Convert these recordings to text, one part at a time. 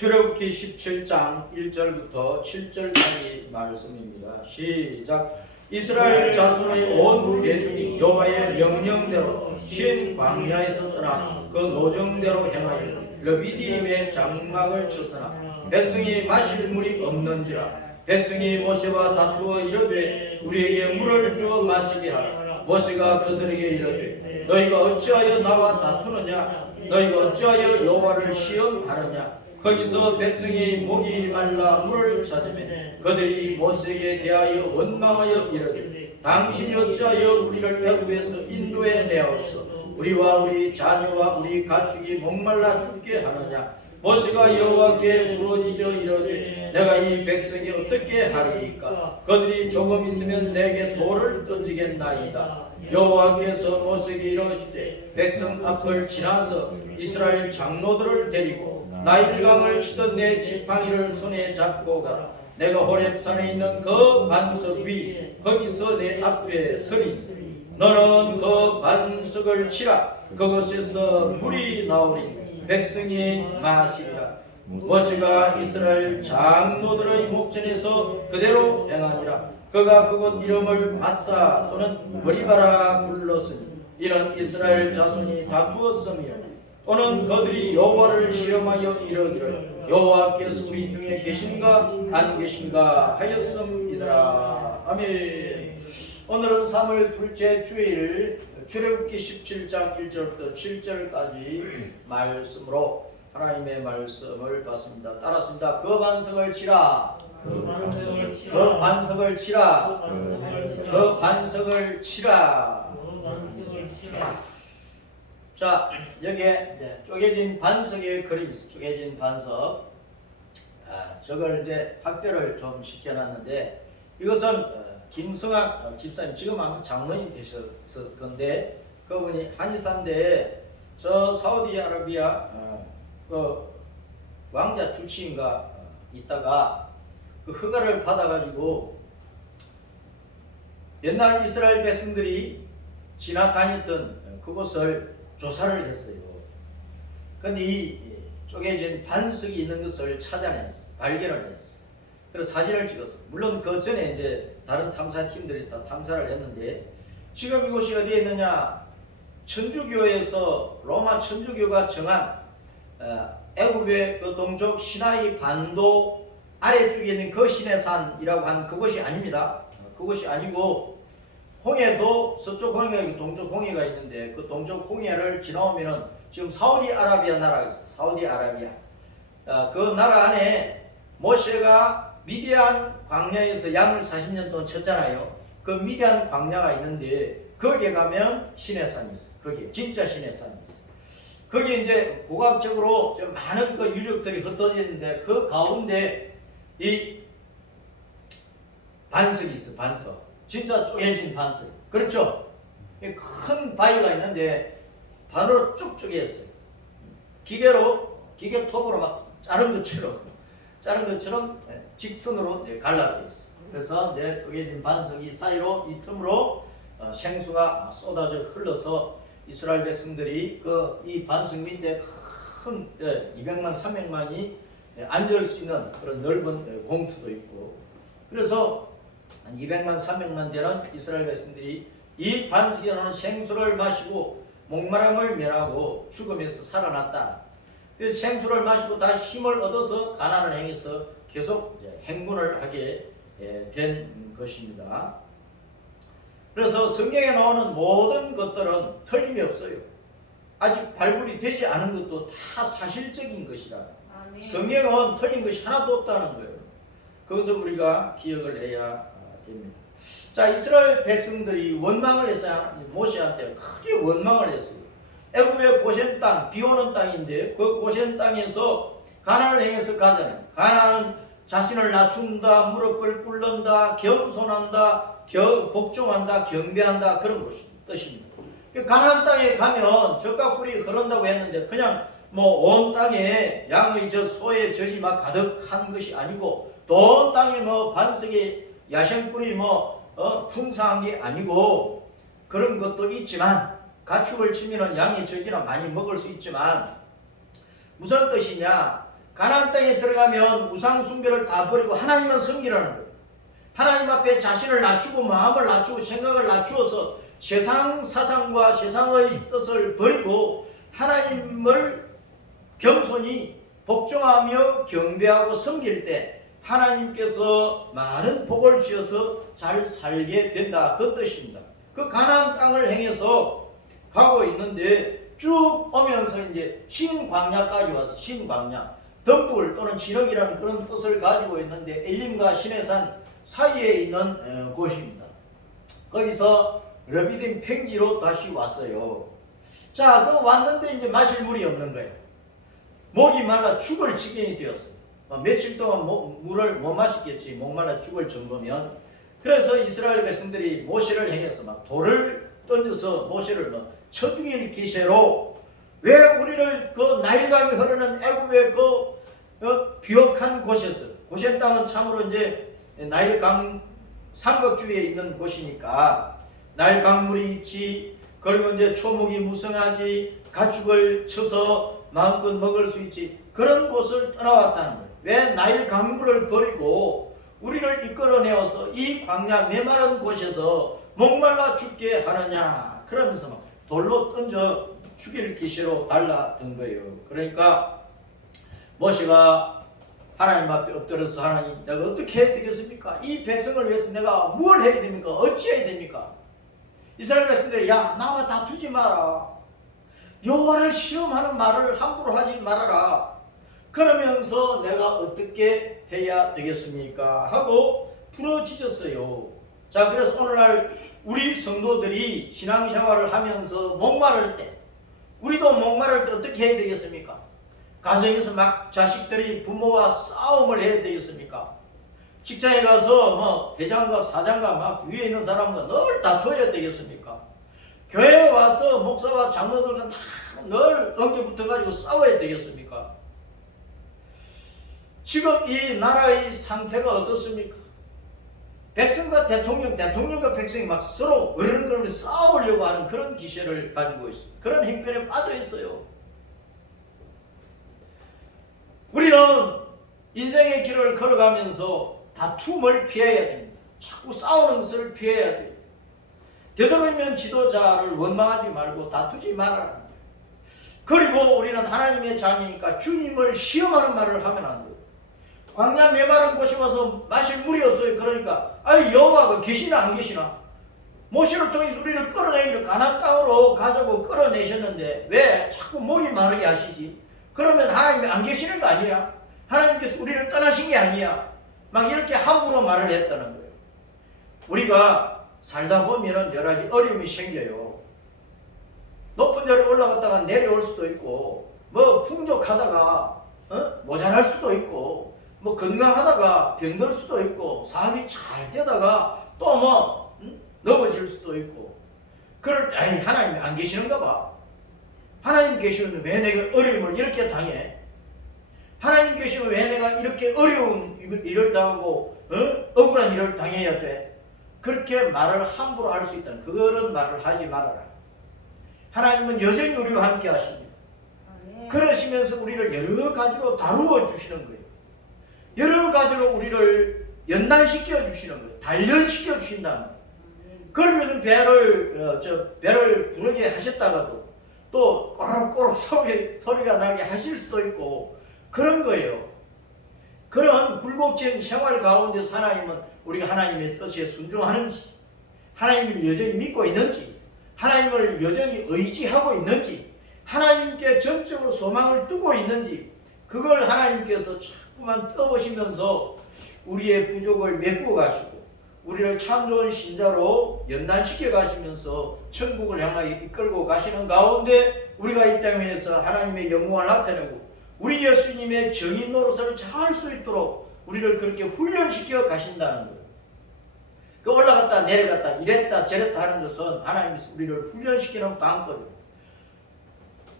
출애굽기 17장 1절부터 7절까지 말씀입니다. 시작. 이스라엘 자손의 온 대중이 여호와의 명령대로 신 광야에서 떠나 그 노정대로 행하여 르비딤의 장막을 쳐서나 백성이 마실 물이 없는지라. 백성이 모세와 다투어 이르되 우리에게 물을 주어 마시게 하라. 모세가 그들에게 이르되 너희가 어찌하여 나와 다투느냐? 너희가 어찌하여 여호와를 시험하느냐? 거기서 백성이 목이 말라 물을 찾으면 그들이 모세에게 대하여 원망하여 이르되 당신이 어찌하여 우리를 애굽에서 인도해 내었어? 우리와 우리 자녀와 우리 가축이 목말라 죽게 하느냐? 모세가 여호와께 부르짖어 이르되 내가 이 백성이 어떻게 하리이까? 그들이 조금 있으면 내게 돌을 던지겠나이다. 여호와께서 모세에게 이르시되 백성 앞을 지나서 이스라엘 장로들을 데리고 나일강을 치던 내 지팡이를 손에 잡고 가라. 내가 호렙산에 있는 그 반석 위 거기서 내 앞에 서리. 너는 그 반석을 치라. 그것에서 물이 나오리. 백성이 마시리라. 모세가 이스라엘 장로들의 목전에서 그대로 행하니라. 그가 그곳 이름을 마사 또는 머리바라 불렀으니 이는 이스라엘 자손이 다투었으며 또는 그들이 여호와를 시험하여 이르기를 여호와께서 우리 중에 계신가 안 계신가 하였음이더라. 아멘. 오늘은 3월 둘째 주일 출애굽기 17장 1절부터 7절까지 말씀으로 하나님의 말씀을 봤습니다. 따랐습니다. 그 반석을 치라. 그 반석을 치라. 그 반석을 치라. 자, 여기에 쪼개진 반석의 그림이 있어요. 쪼개진 반석. 저걸 이제 확대를 좀 시켜놨는데 이것은 김성학 집사님, 지금 아마 장로님 되셨을 건데 그분이 한의사인데 저 사우디아라비아 그 왕자 주치인가 있다가 그 허가를 받아가지고 옛날 이스라엘 백성들이 지나다녔던 그곳을 조사를 했어요. 근데 이 쪼개진 반석이 있는 것을 찾아냈어. 발견을 했어. 그래서 사진을 찍었어. 물론 그 전에 이제 다른 탐사팀들이 다 탐사를 했는데 지금 이곳이 어디에 있느냐? 천주교에서 로마 천주교가 정한 애굽의 그 동쪽 시나이 반도 아래쪽에 있는 그 시내산이라고 하는 그곳이 아닙니다. 그곳이 아니고 홍해도 서쪽 홍해, 동쪽 홍해가 있는데 그 동쪽 홍해를 지나오면은 지금 사우디아라비아 나라가 있어요. 사우디아라비아. 그 나라 안에 모세가 미디안 광야에서 양을 40년 동안 쳤잖아요. 그 미디안 광야가 있는데 거기에 가면 시내산이 있어. 거기 진짜 시내산이 있어. 거기 이제 고각적으로 좀 많은 그 유적들이 흩어져 있는데 그 가운데 이 반석이 있어. 반석. 진짜 쪼개진 반석. 그렇죠? 큰 바위가 있는데 반으로 쭉 쪼개졌어요. 기계톱으로 막 자른 것처럼 직선으로 갈라져 있어. 그래서 이제 쪼개진 반석이 사이로 이 틈으로 생수가 쏟아져 흘러서 이스라엘 백성들이 이 반석 밑에 큰 200만 300만이 앉을 수 있는 그런 넓은 공터도 있고 그래서 한 200만 300만 되는 이스라엘 백성들이 이 반석에 나오는 생수를 마시고 목마름을 면하고 죽음에서 살아났다. 그래서 생수를 마시고 다시 힘을 얻어서 가나안을 향해서 계속 행군을 하게 된 것입니다. 그래서 성경에 나오는 모든 것들은 틀림이 없어요. 아직 발굴이 되지 않은 것도 다 사실적인 것이라. 성경은 틀린 것이 하나도 없다는 거예요. 그것을 우리가 기억을 해야 됩니다. 자, 이스라엘 백성들이 원망을 했어요. 모세한테 크게 원망을 했어요. 애굽의 고센 땅, 비오는 땅인데 그 고센 땅에서 가나안을 향해서 가잖아요. 가나안은 자신을 낮춘다, 무릎을 꿇는다, 겸손한다, 복종한다, 경배한다 그런 뜻입니다. 가나안 땅에 가면 젖과 꿀이 흐른다고 했는데 그냥 온 땅에 양의 젖, 소의 젖이 막 가득한 것이 아니고 또 온 땅에 반석에 야생꿀이 풍성한 게 아니고 그런 것도 있지만 가축을 치면은 양의 젖이나 많이 먹을 수 있지만 무슨 뜻이냐? 가나안 땅에 들어가면 우상 숭배를 다 버리고 하나님만 섬기라는 거예요. 하나님 앞에 자신을 낮추고 마음을 낮추고 생각을 낮추어서 세상 사상과 세상의 뜻을 버리고 하나님을 겸손히 복종하며 경배하고 섬길 때 하나님께서 많은 복을 주셔서 잘 살게 된다, 그 뜻입니다. 그 가나안 땅을 향해서 가고 있는데 쭉 오면서 이제 신광야까지 와서, 신광야, 덤불 또는 진흙이라는 그런 뜻을 가지고 있는데 엘림과 시내산 사이에 있는 곳입니다. 거기서 르비딤 평지로 다시 왔어요. 자, 그 왔는데 이제 마실 물이 없는 거예요. 목이 말라 죽을 지경이 되었어요. 며칠 동안 물을 못 마시겠지, 목말라 죽을 정도면. 그래서 이스라엘 백성들이 모세를 향해서 막 돌을 던져서 모세를 쳐 죽일 기세로, 왜 우리를 그 나일강이 흐르는 애굽의 비옥한 곳에서, 고센 땅은 참으로 이제 나일강 삼각주에 있는 곳이니까 나일 강물이 있지, 그리고 이제 초목이 무성하지, 가축을 쳐서 마음껏 먹을 수 있지, 그런 곳을 떠나왔다는 거예요. 왜 나일 강물을 버리고 우리를 이끌어내어서 이 광야 메마른 곳에서 목말라 죽게 하느냐, 그러면서 막 돌로 던져 죽일 기세로 달라든 거예요. 그러니까 모세가 하나님 앞에 엎드려서, 하나님, 내가 어떻게 해야 되겠습니까? 이 백성을 위해서 내가 뭘 해야 됩니까? 어찌해야 됩니까? 이스라엘 백성들이, 야, 나와 다투지 마라, 여호와를 시험하는 말을 함부로 하지 말아라, 그러면서 내가 어떻게 해야 되겠습니까? 하고 부러지셨어요. 자, 그래서 오늘날 우리 성도들이 신앙생활을 하면서 목마를 때, 우리도 목마를 때 어떻게 해야 되겠습니까? 가정에서 막 자식들이 부모와 싸움을 해야 되겠습니까? 직장에 가서 회장과 사장과 막 위에 있는 사람과 늘 다투어야 되겠습니까? 교회에 와서 목사와 장로들과 늘 엉겨 붙어가지고 싸워야 되겠습니까? 지금 이 나라의 상태가 어떻습니까? 백성과 대통령, 대통령과 백성이 막 서로 어른거리며 싸우려고 하는 그런 기세를 가지고 있어요. 그런 행편에 빠져 있어요. 우리는 인생의 길을 걸어가면서 다툼을 피해야 됩니다. 자꾸 싸우는 것을 피해야 돼요. 되도록이면 지도자를 원망하지 말고 다투지 말아라. 그리고 우리는 하나님의 자녀니까 주님을 시험하는 말을 하면 안 돼요. 광야 메마른 곳에 와서 마실 물이 없어요. 그러니까 여호와가 계시나 안 계시나? 모세를 통해서 우리를 끌어내기로 가나안 땅으로 가자고 끌어내셨는데 왜 자꾸 목이 마르게 하시지? 그러면 하나님이 안 계시는 거 아니야? 하나님께서 우리를 떠나신 게 아니야? 막 이렇게 함부로 말을 했다는 거예요. 우리가 살다 보면 여러 가지 어려움이 생겨요. 높은 데로 올라갔다가 내려올 수도 있고, 풍족하다가 모자랄 수도 있고, 건강하다가 병들 수도 있고, 사업이 잘 되다가 또 넘어질 수도 있고. 그럴 때 하나님이 안 계시는가 봐. 하나님 계시면 왜 내가 어려움을 이렇게 당해? 하나님 계시면 왜 내가 이렇게 어려운 일을 당하고 억울한 일을 당해야 돼? 그렇게 말을 함부로 할 수 있다는 그런 말을 하지 말아라. 하나님은 여전히 우리와 함께 하십니다. 그러시면서 우리를 여러 가지로 다루어 주시는 거예요. 여러 가지로 우리를 연단시켜 주시는 거예요. 단련시켜 주신다는 거예요. 그러면서 배를 부르게 하셨다가도 또 꼬락꼬락 소리가 나게 하실 수도 있고 그런 거예요. 그런 굴곡진 생활 가운데서 하나님은 우리가 하나님의 뜻에 순종하는지, 하나님을 여전히 믿고 있는지, 하나님을 여전히 의지하고 있는지, 하나님께 전적으로 소망을 두고 있는지, 그걸 하나님께서 자꾸만 떠보시면서 우리의 부족을 메꾸어 가시고 우리를 참 좋은 신자로 연단시켜 가시면서 천국을 향하여 이끌고 가시는 가운데 우리가 이 땅에서 하나님의 영광을 나타내고 우리 예수님의 정인 노릇을 잘할 수 있도록 우리를 그렇게 훈련시켜 가신다는 거예요. 그 올라갔다 내려갔다 이랬다 저랬다 하는 것은 하나님이 우리를 훈련시키는 방법이에요.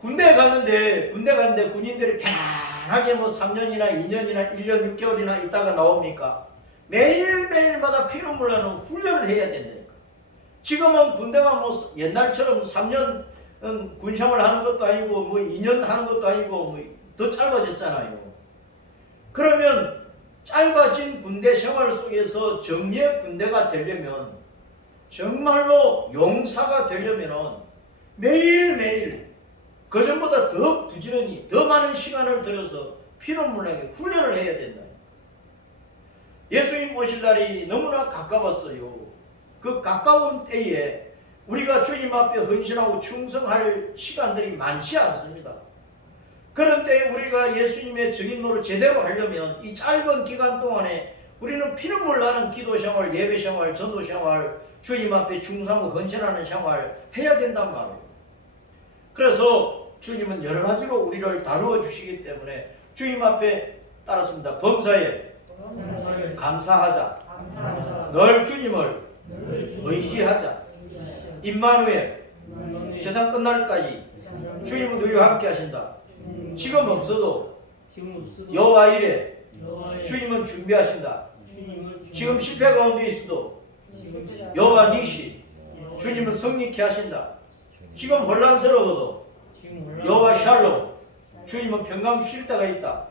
군대에 갔는데 군인들이 편안하게 3년이나 2년이나 1년 6개월이나 있다가 나옵니까? 매일매일마다 피눈물 나는 훈련을 해야 된다니까. 지금은 군대가 옛날처럼 3년 군생활 하는 것도 아니고 2년 하는 것도 아니고 더 짧아졌잖아요. 그러면 짧아진 군대 생활 속에서 정예 군대가 되려면, 정말로 용사가 되려면 매일매일 그전보다 더 부지런히 더 많은 시간을 들여서 피눈물나게 훈련을 해야 된다. 예수님 오실 날이 너무나 가까웠어요. 그 가까운 때에 우리가 주님 앞에 헌신하고 충성할 시간들이 많지 않습니다. 그런 때에 우리가 예수님의 증인으로 제대로 하려면 이 짧은 기간 동안에 우리는 피눈물 나는 기도 생활, 예배 생활, 전도 생활, 주님 앞에 충성하고 헌신하는 생활 해야 된단 말이에요. 그래서 주님은 여러 가지로 우리를 다루어 주시기 때문에 주님 앞에 따랐습니다. 범사에 감사하자. 늘 주님을 의지하자. 임마누엘, 세상 끝날까지 주님은 우리와 함께 하신다. 지금 없어도 여호와 이래 주님은 준비하신다. 지금 실패 가운데 있어도 여호와 니시 주님은 성립케 하신다. 지금 혼란스러워도 여호와 샬롬 주님은 평강 주실 때가 있다.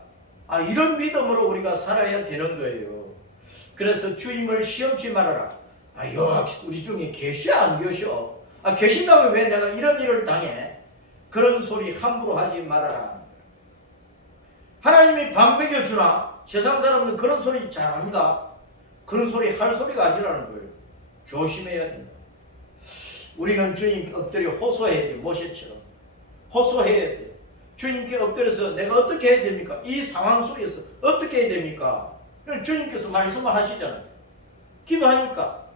이런 믿음으로 우리가 살아야 되는 거예요. 그래서 주님을 시험치 말아라. 여호와 우리 중에 계셔 안 계셔? 계신다면 왜 내가 이런 일을 당해? 그런 소리 함부로 하지 말아라. 하나님이 밥 먹여주나? 세상 사람은 그런 소리 잘합니다. 그런 소리 할 소리가 아니라는 거예요. 조심해야 된다. 우리는 주님께 엎드려 호소해야 돼요. 모세처럼 호소해야 돼요. 주님께 엎드려서 내가 어떻게 해야 됩니까? 이 상황 속에서 어떻게 해야 됩니까? 주님께서 말씀을 하시잖아요. 기도하니까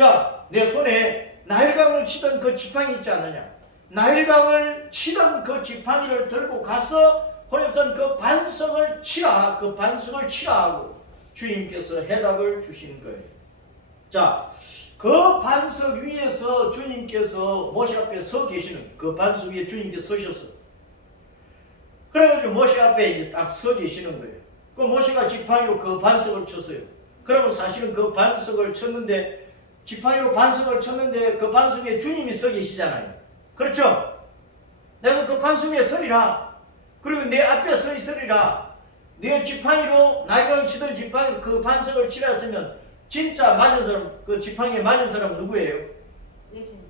야, 내 손에 나일강을 치던 그 지팡이 있지 않느냐? 나일강을 치던 그 지팡이를 들고 가서 호렙산 그 반석을 치라. 그 반석을 치라 하고 주님께서 해답을 주시는 거예요. 자, 그 반석 위에서 주님께서 모세 앞에 서 계시는, 그 반석 위에 주님께서 서셨어요. 그래가지고 모세 앞에 이제 딱 서 계시는 거예요. 그 모세가 지팡이로 그 반석을 쳤어요. 그러면 사실은 그 반석을 쳤는데, 지팡이로 반석을 쳤는데 그 반석 위에 주님이 서 계시잖아요. 그렇죠? 내가 그 반석 위에 서리라. 그리고 내 앞에 서 있으리라. 내 지팡이로, 나일강 치던 지팡이로 그 반석을 치라 했으면 진짜 맞은 사람, 그 지팡이에 맞은 사람은 누구예요?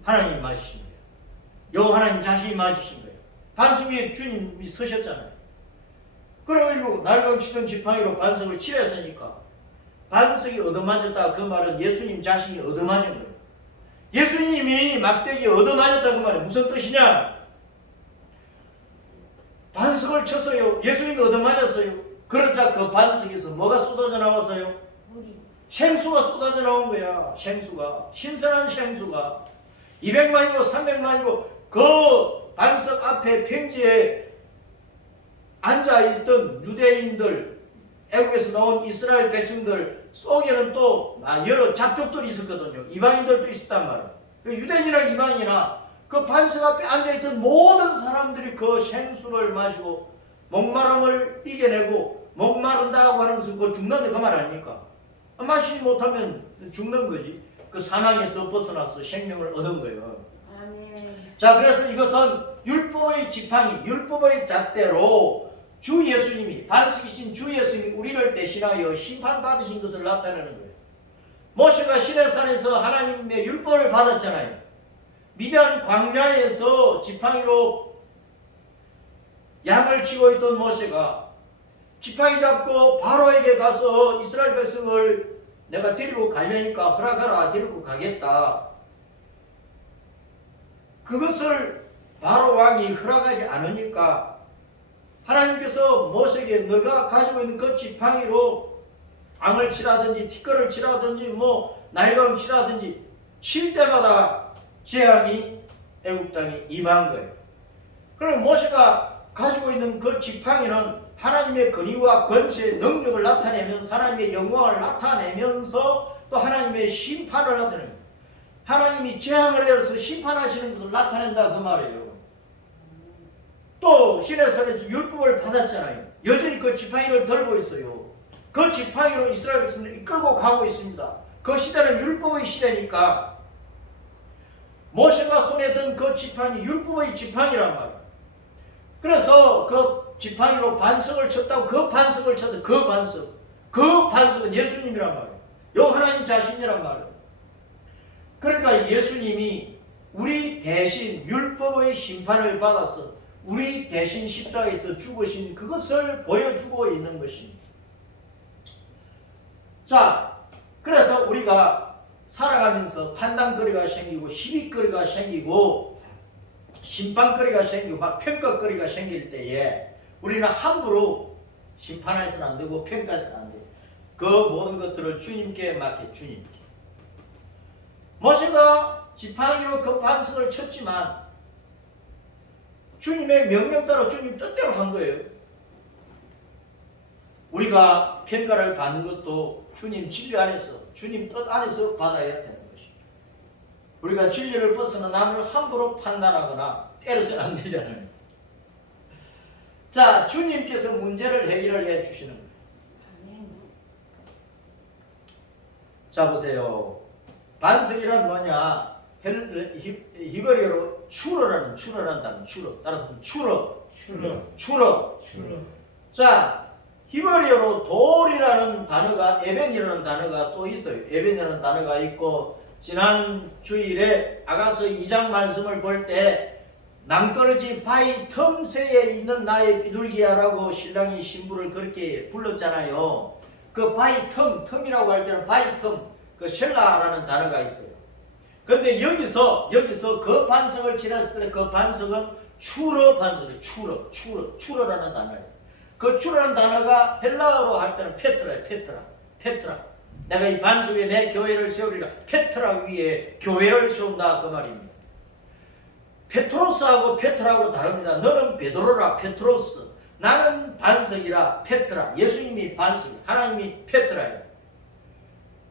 하나님이 맞으신 거예요. 여호와 하나님 자신이 맞으신 거예요. 반석 위에 주님이 서셨잖아요. 그래가지고 나일강 치던 지팡이로 반석을 치라 했으니까 반석이 얻어맞았다 그 말은 예수님 자신이 얻어맞은 거예요. 예수님이 막대기에 얻어맞았다 그 말은 무슨 뜻이냐? 반석을 쳤어요. 예수님이 얻어맞았어요. 그러자 그 반석에서 뭐가 쏟아져 나왔어요? 생수가 쏟아져 나온 거야. 생수가. 신선한 생수가 200만이고 300만이고 그 반석 앞에 평지에 앉아있던 유대인들, 애국에서 나온 이스라엘 백성들 속에는 또 여러 잡족들이 있었거든요. 이방인들도 있었단 말이에요. 유대인이나 이방인이나 그 반석 앞에 앉아있던 모든 사람들이 그 생수를 마시고 목마름을 이겨내고, 목마른다고 하는 것은 그 죽는다 그 말 아닙니까? 마시지 못하면 죽는 거지. 그 사망에서 벗어나서 생명을 얻은 거예요. 아멘. 자, 그래서 이것은 율법의 지팡이, 율법의 잣대로 주 예수님이, 반석이신 주 예수님이 우리를 대신하여 심판받으신 것을 나타내는 거예요. 모세가 시내산에서 하나님의 율법을 받았잖아요. 미디안 광야에서 지팡이로 양을 치고 있던 모세가 지팡이 잡고 바로에게 가서 이스라엘 백성을 내가 데리고 가려니까 허락하라, 데리고 가겠다. 그것을 바로 왕이 허락하지 않으니까 하나님께서 모세에게 너가 가지고 있는 그 지팡이로 앙을 치라든지 티끌을 치라든지 나일강 치라든지 칠 때마다 재앙이 애국 땅에 임한 거예요. 그럼 모세가 가지고 있는 그 지팡이는 하나님의 권위와 권세, 능력을 나타내면서 하나님의 영광을 나타내면서 또 하나님의 심판을 나타내요. 하나님이 재앙을 내려서 심판하시는 것을 나타낸다 그 말이에요. 또 시내산에서 율법을 받았잖아요. 여전히 그 지팡이를 들고 있어요. 그 지팡이로 이스라엘 백성을 이끌고 가고 있습니다. 그 시대는 율법의 시대니까 모세가 손에 든 그 지팡이 율법의 지팡이란 말이에요. 그래서 그 지팡이로 반석을 쳤다고 그 반석을 쳐도 그 반석은 예수님이란 말이에요. 요 하나님 자신이란 말이에요. 그러니까 예수님이 우리 대신 율법의 심판을 받아서 우리 대신 십자가에서 죽으신 그것을 보여주고 있는 것입니다. 자, 그래서 우리가 살아가면서 판단거리가 생기고 시비거리가 생기고 심판거리가 생기고 막 평가거리가 생길 때에 우리는 함부로 심판해서는 안 되고 평가해서는 안 돼요. 그 모든 것들을 주님께 맡겨. 주님께. 모세가 지팡이로 그 반석을 쳤지만 주님의 명령 따라 주님 뜻대로 한 거예요. 우리가 평가를 받는 것도 주님 진리 안에서, 주님 뜻 안에서 받아야 되는 것입니다. 우리가 진리를 벗어나 남을 함부로 판단하거나 때려서는 안 되잖아요. 자, 주님께서 문제를 해결을 해 주시는 거예요. 자, 보세요. 반석이란 뭐냐? 히브리어로 추러라는 단어, 따라서 추러. 자, 히브리어로 돌이라는 단어가, 에벤이라는 단어가 또 있어요. 에벤이라는 단어가 있고, 지난 주일에 아가서 2장 말씀을 볼 때 낭떠러지 바위 틈새에 있는 나의 비둘기야라고 신랑이 신부를 그렇게 불렀잖아요. 그 바위 틈이라고 할 때는 바위 그 셀라라는 단어가 있어요. 그런데 여기서 그 반석을 지났을 때 그 반석은 추러 반석이에요. 추러라는 단어예요. 그 추러라는 단어가 헬라어로 할 때는 페트라. 내가 이 반석 위에 내 교회를 세우리라. 페트라 위에 교회를 세운다 그 말입니다. 페트로스하고 페트라하고 다릅니다. 너는 베드로라 페트로스. 나는 반석이라 페트라. 예수님이 반석, 하나님이 페트라예요.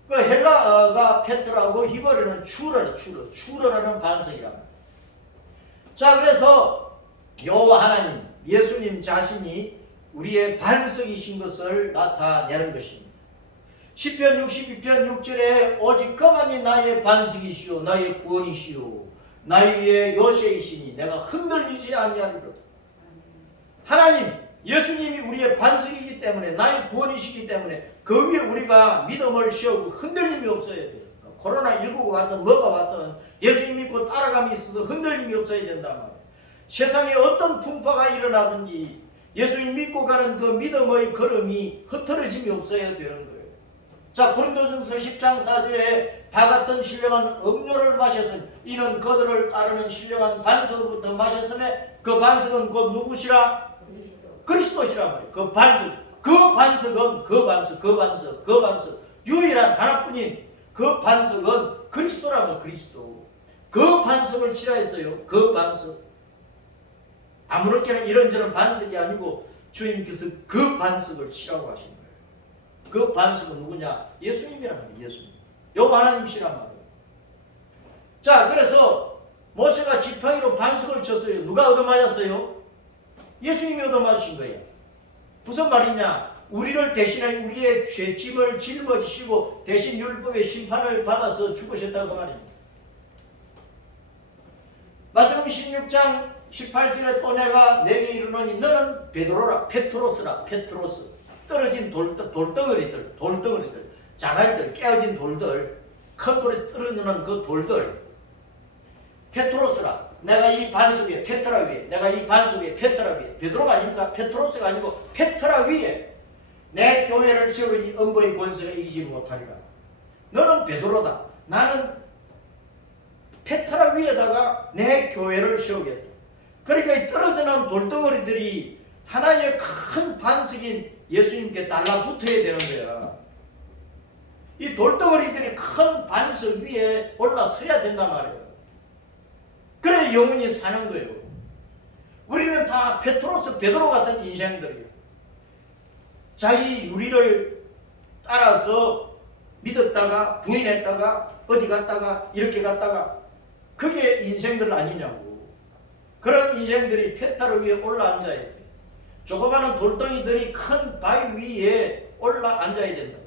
그 헬라어가 페트라고 히브리어는 추러라는 반석이란 말이에요. 자, 그래서 여호와 하나님, 예수님 자신이 우리의 반석이신 것을 나타내는 것입니다. 시편 62편 6절에 오직 그만이 나의 반석이시오 나의 구원이시오 나의 요새이시니 내가 흔들리지 아니하리로다. 하나님, 예수님이 우리의 반석이기 때문에 나의 구원이시기 때문에 그 위에 우리가 믿음을 세우고 흔들림이 없어야 돼요. 코로나19가 왔든 뭐가 왔든 예수님 믿고 따라감이 있어서 흔들림이 없어야 된단 말이에요. 세상에 어떤 풍파가 일어나든지 예수님 믿고 가는 그 믿음의 걸음이 흐트러짐이 없어야 되는 거예요. 자, 고린도전서 10장 4절에 다 같은 신령한 음료를 마셨으니 이는 그들을 따르는 신령한 반석으로부터 마셨음에 그 반석은 곧 누구시라? 그리스도시란 말이에요. 그 반석은 유일한 하나뿐인 그 반석은 그리스도라고. 그리스도. 그 반석을 치라 했어요. 그 반석. 아무렇게나 이런저런 반석이 아니고 주님께서 그 반석을 치라고 하신 거예요. 그 반석은 누구냐? 예수님이란 말이에요. 예수님. 여호와 하나님이시란 말이에요. 자, 그래서 모세가 지팡이로 반석을 쳤어요. 누가 얻어맞았어요? 예수님이 얻어맞으신 거예요. 무슨 말이냐? 우리를 대신해 우리의 죄짐을 짊어지시고 대신 율법의 심판을 받아서 죽으셨다고 말입니다. 마태복음 16장 18절에 또 내가 내게 이르노니 너는 베드로라 페트로스 떨어진 돌덩어리들 자갈들 깨어진 돌들 큰 돌에 떨어지는 그 돌들 페트로스라. 내가 이 반석 위에 페트라 위에 내가 이 반석 위에 페트라 위에 베드로가 아닙니다. 페트로스가 아니고 페트라 위에 내 교회를 세우니 음부의 권세가 이기지 못하리라. 너는 베드로다. 나는 페트라 위에다가 내 교회를 세우겠다. 그러니까 이 떨어지는 돌덩어리들이 하나의 큰 반석인 예수님께 달라붙어야 되는 거야. 이 돌덩어리들이 큰 반석 위에 올라서야 된단 말이에요. 그래 영혼이 사는 거예요. 우리는 다 베드로 같은 인생들이에요. 자기 유리를 따라서 믿었다가 부인했다가 어디 갔다가 이렇게 갔다가 그게 인생들 아니냐고. 그런 인생들이 페트라 위에 올라앉아야 돼. 조그마한 돌덩이들이 큰 바위 위에 올라앉아야 된다.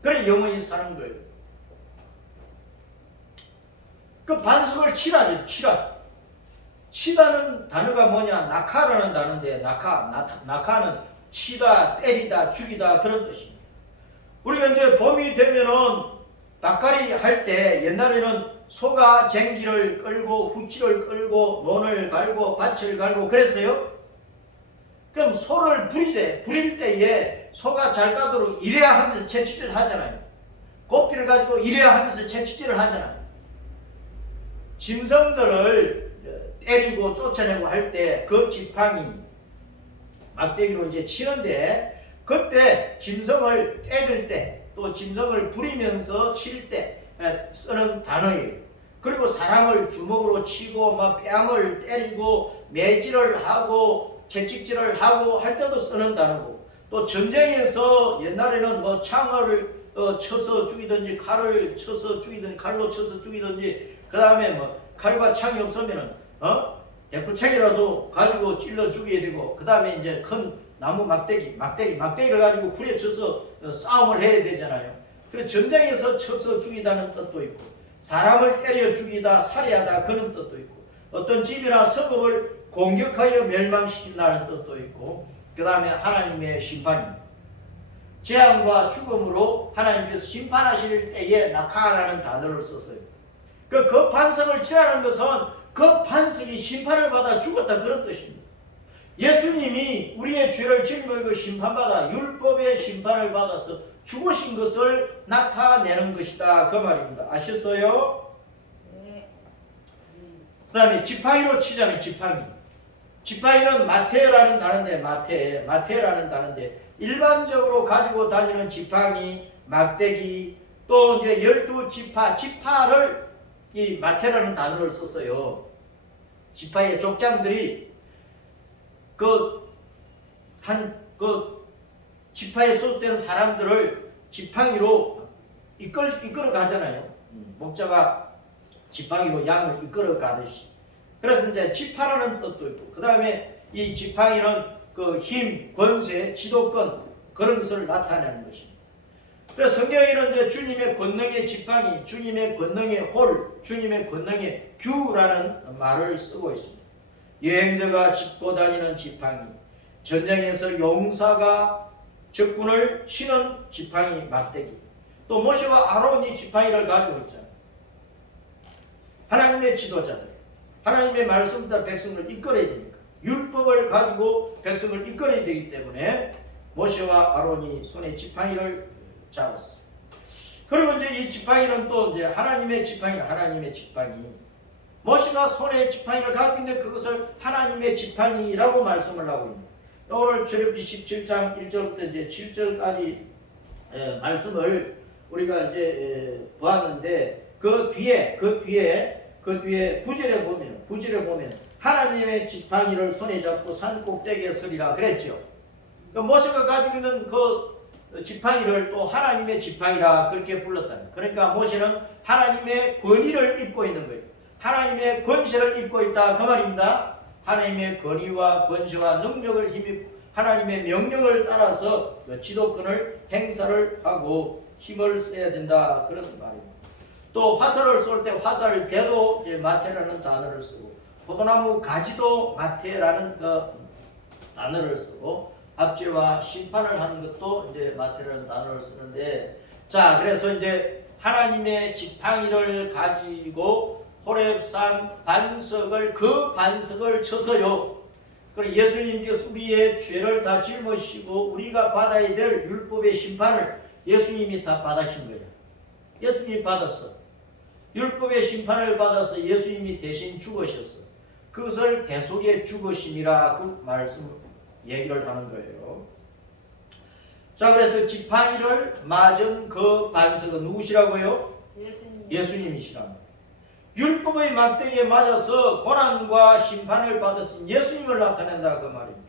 그래 영혼이 사는 거예요. 그 반석을 치라. 치다는 단어가 뭐냐? 낙하라는 단어인데 낙하는 치다, 때리다, 죽이다 그런 뜻입니다. 우리가 이제 봄이 되면은 밭갈이 할 때 옛날에는 소가 쟁기를 끌고 후치를 끌고 논을 갈고 밭을 갈고 그랬어요. 그럼 소를 부릴 때에 소가 잘 가도록 이래야 하면서 채찍질을 하잖아요. 고삐를 가지고 이래야 하면서 채찍질을 하잖아요. 짐승들을 때리고 쫓아내고 할 때 그 지팡이 막대기로 이제 치는데, 그때 짐승을 때릴 때 또 짐승을 부리면서 칠 때 쓰는 단어예요. 그리고 사람을 주먹으로 치고 막 뺨을 때리고 매질을 하고 채찍질을 하고 할 때도 쓰는 단어고, 또 전쟁에서 옛날에는 뭐 창을 쳐서 죽이든지 칼을 쳐서 죽이든지 칼로 쳐서 죽이든지, 그 다음에 뭐 칼과 창이 없으면은 대포책이라도 가지고 찔러 죽여야 되고, 그 다음에 이제 큰 나무 막대기를 가지고 후려쳐서 싸움을 해야 되잖아요. 그래서 전쟁에서 쳐서 죽이다는 뜻도 있고, 사람을 때려 죽이다, 살해하다 그런 뜻도 있고, 어떤 집이나 성읍을 공격하여 멸망시킨다는 뜻도 있고, 그 다음에 하나님의 심판입니다. 재앙과 죽음으로 하나님께서 심판하실 때에 낙하라는 단어를 썼어요. 그 반석을 치라는 것은 그 반석이 심판을 받아 죽었다 그런 뜻입니다. 예수님이 우리의 죄를 짊어지고 심판받아 율법의 심판을 받아서 죽으신 것을 나타내는 것이다 그 말입니다. 아셨어요? 그 다음에 지팡이로 치자면 지팡이는 마테라는 단어인데, 마테라는 단어인데, 일반적으로 가지고 다니는 지팡이, 막대기, 또 이제 12지파를 이 마테라는 단어를 썼어요. 지파의 족장들이 지파에 소속된 사람들을 지팡이로 이끌어 가잖아요. 목자가 지팡이로 양을 이끌어 가듯이. 그래서 이제 지파라는 뜻도 있고, 그 다음에 이 지팡이는 그 힘, 권세, 지도권 그런 것을 나타내는 것입니다. 그래서 성경에는 이제 주님의 권능의 지팡이, 주님의 권능의 홀, 주님의 권능의 규라는 말을 쓰고 있습니다. 여행자가 짚고 다니는 지팡이, 전쟁에서 용사가 적군을 치는 지팡이, 막대기, 또 모세와 아론이 지팡이를 가지고 있잖아요. 하나님의 지도자들, 하나님의 말씀대로 백성을 이끌어야 되니까, 율법을 가지고 백성을 이끌어야 되기 때문에 모세와 아론이 손에 지팡이를 잡았어요. 그리고 이제 이 지팡이는 또 이제 하나님의 지팡이. 모세가 손에 지팡이를 가지고 있는데 그것을 하나님의 지팡이라고 말씀을 하고 있습니다. 오늘 출애굽기 17장 1절부터 이제 7절까지 말씀을 우리가 이제 보았는데, 그 뒤에 9절에 보면 하나님의 지팡이를 손에 잡고 산 꼭대기에 서리라 그랬죠. 모세가 가지고 있는 그 지팡이를 또 하나님의 지팡이라 그렇게 불렀다. 그러니까 모세는 하나님의 권위를 입고 있는 거예요. 하나님의 권세를 입고 있다 그 말입니다. 하나님의 권위와 권세와 능력을 힘입고 하나님의 명령을 따라서 그 지도권을 행사를 하고 힘을 써야 된다 그런 말입니다. 또 화살을 쏠 때 화살대도 이제 마테라는 단어를 쓰고, 포도나무 가지도 마테라는 그 단어를 쓰고, 압제와 심판을 하는 것도 이제 마테라는 단어를 쓰는데, 자, 그래서 이제 하나님의 지팡이를 가지고 호렙산 그 반석을 쳐서요. 그리고 예수님께서 우리의 죄를 다 짊어지시고 우리가 받아야 될 율법의 심판을 예수님이 다 받으신 거예요. 예수님이 받았어. 율법의 심판을 받아서 예수님이 대신 죽으셨어. 그것을 대속의 죽으심이라 그 말씀 얘기를 하는 거예요. 자, 그래서 지팡이를 맞은 그 반석은 누구시라고요? 예수님이시랍니다. 율법의 막대기에 맞아서 고난과 심판을 받으신 예수님을 나타낸다 그 말입니다.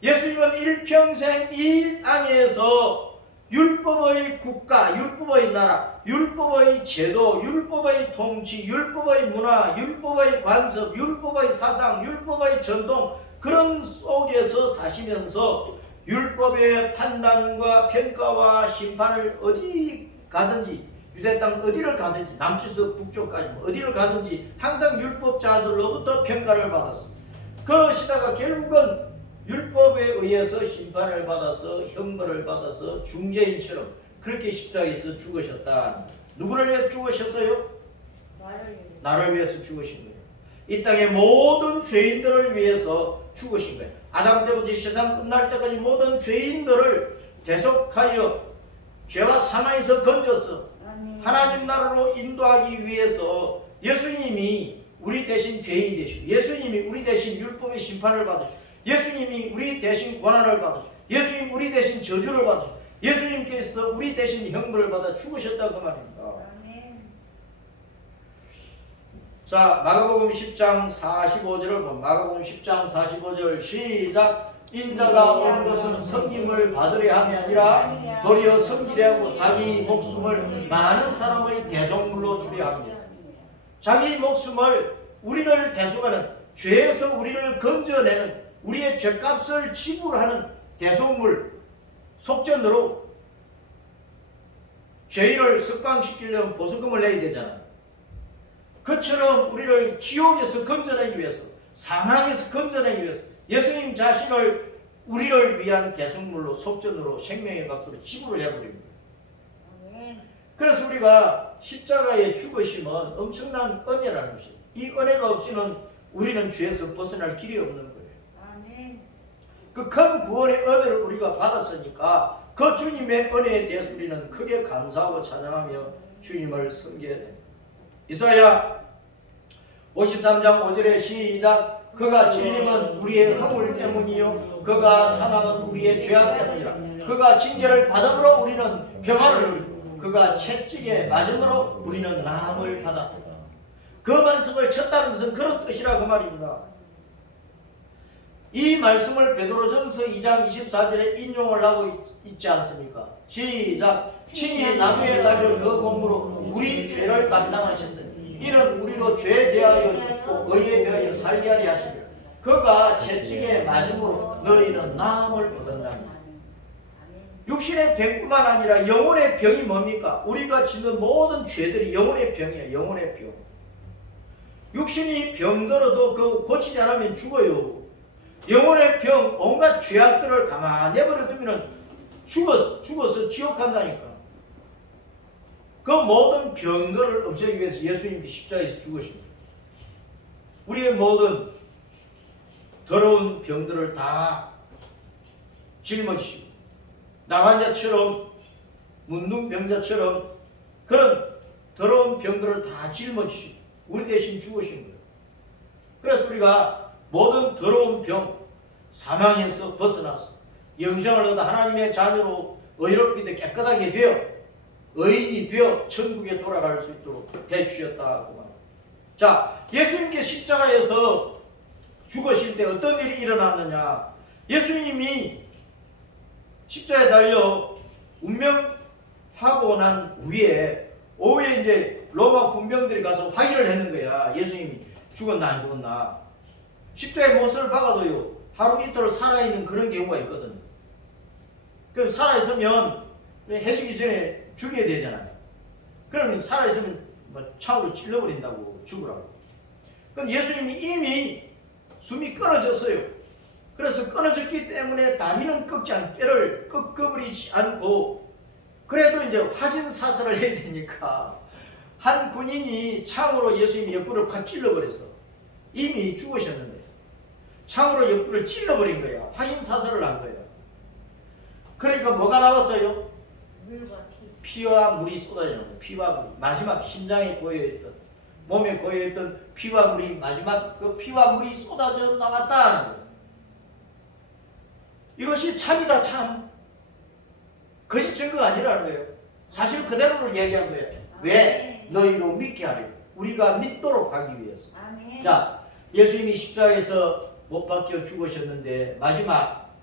예수님은 일평생 이 땅에서 율법의 국가, 율법의 나라, 율법의 제도, 율법의 통치, 율법의 문화, 율법의 관습, 율법의 사상, 율법의 전통, 그런 속에서 사시면서 율법의 판단과 평가와 심판을 어디 가든지 유대 땅 어디를 가든지 남쪽에서 북쪽까지 어디를 가든지 항상 율법자들로부터 평가를 받았습니다. 그러시다가 결국은 율법에 의해서 심판을 받아서 형벌을 받아서 중재인처럼 그렇게 십자가에서 죽으셨다. 누구를 위해서 죽으셨어요? 나를 위해서 죽으신 거예요. 이 땅의 모든 죄인들을 위해서 죽으신 거예요. 아담 때부터 세상 끝날 때까지 모든 죄인들을 대속하여 죄와 사망에서 건져서 하나님 나라로 인도하기 위해서 예수님이 우리 대신 죄인 되시고, 예수님이 우리 대신 율법의 심판을 받으시고, 예수님이 우리 대신 고난을 받으시고, 예수님 우리 대신 저주를 받으시고, 예수님께서 우리 대신 형벌을 받아 죽으셨다고 말입니다. 자, 마가복음 10장 45절을 보면, 마가복음 10장 45절 시작. 인자가 온 것은 섬김을 받으려 함이 아니라 도리어 섬기려 하고 자기 목숨을 많은 사람의 대속물로 주려 합니다. 자기 목숨을 우리를 대속하는, 죄에서 우리를 건져내는, 우리의 죄값을 지불하는 대속물, 속전으로 죄인을 석방시키려면 보수금을 내야 되잖아요. 그처럼 우리를 지옥에서 건져내기 위해서, 사망에서 건져내기 위해서 예수님 자신을 우리를 위한 대속물로, 속전으로, 생명의 값으로 지불을 해버립니다. 그래서 우리가 십자가의 죽으심은 엄청난 은혜라는 것입니다. 이 은혜가 없이는 우리는 죄에서 벗어날 길이 없는 거예요. 그 큰 구원의 은혜를 우리가 받았으니까 그 주님의 은혜에 대해서 우리는 크게 감사하고 찬양하며 주님을 섬겨야 됩니다. 이사야 53장 5절에 시작. 그가 찔림은 우리의 허물 때문이요 그가 상함은 우리의 죄악 때문이라. 그가 징계를 받음으로 우리는 평안을 누리고 그가 채찍에 맞음으로 우리는 나음을 받았다. 그 말씀을 쳤다는 것은 그런 뜻이라 그 말입니다. 이 말씀을 베드로전서 2장 24절에 인용을 하고 있지 않습니까? 시작. 친히 나무에 달려 그 몸으로 우리 죄를 담당하셨으니 이는 우리로 죄에 대하여 죽고 의에 대하여 살게 하려 하시니라. 그가 채찍에 맞음으로 너희는 나음을 얻었나니. 육신의 병뿐만 아니라 영혼의 병이 뭡니까? 우리가 짓는 모든 죄들이 영혼의 병이에요. 영혼의 병. 육신이 병들어도 그 고치지 않으면 죽어요. 영혼의 병, 온갖 죄악들을 가만히 내버려두면 죽어서 지옥 간다니까. 그 모든 병들을 없애기 위해서 예수님이 십자가에서 죽으십니다. 우리의 모든 더러운 병들을 다 짊어지시고, 나환자처럼, 문둥병자처럼 그런 더러운 병들을 다 짊어지시고 우리 대신 죽으신 거예요. 그래서 우리가 모든 더러운 병, 사망에서 벗어나서 영생을 얻어 하나님의 자녀로 의롭게 깨끗하게 되어 의인이 되어 천국에 돌아갈 수 있도록 해주셨다고 말합니다. 자, 예수님께 십자가에서 죽으실 때 어떤 일이 일어났느냐? 예수님이 십자가에 달려 운명하고 난 후에 오후에 이제 로마 군병들이 가서 확인을 했는 거야. 예수님이 죽었나 안 죽었나. 십자가에 못을 박아도요 하루 이틀 살아있는 그런 경우가 있거든요. 그럼 살아있으면 해지기 전에 죽여야 되잖아요. 그러면 살아있으면 창으로 찔러버린다고 죽으라고. 그럼 예수님이 이미 숨이 끊어졌어요. 그래서 끊어졌기 때문에 다리는 꺾지 않고 뼈를 꺾어버리지 않고, 그래도 이제 확인 사살을 해야 되니까 한 군인이 창으로 예수님 옆구리를 팍 찔러버렸어. 이미 죽으셨는데 창으로 옆구리를 찔러버린 거야. 확인 사살을 한 거야. 그러니까 뭐가 나왔어요? 피와 물이 쏟아지는 거예요. 피와 물이. 마지막 심장에 고여있던, 몸에 고여있던 피와 물이, 마지막 그 피와 물이 쏟아져 나왔다는 거예요. 이것이 참이다 참. 거짓 증거가 아니라는 거예요. 사실 그대로를 얘기한 거예요. 왜? 너희로 믿게 하려. 우리가 믿도록 하기 위해서. 아멘. 자, 예수님이 십자가에서 못 박혀 죽으셨는데 마지막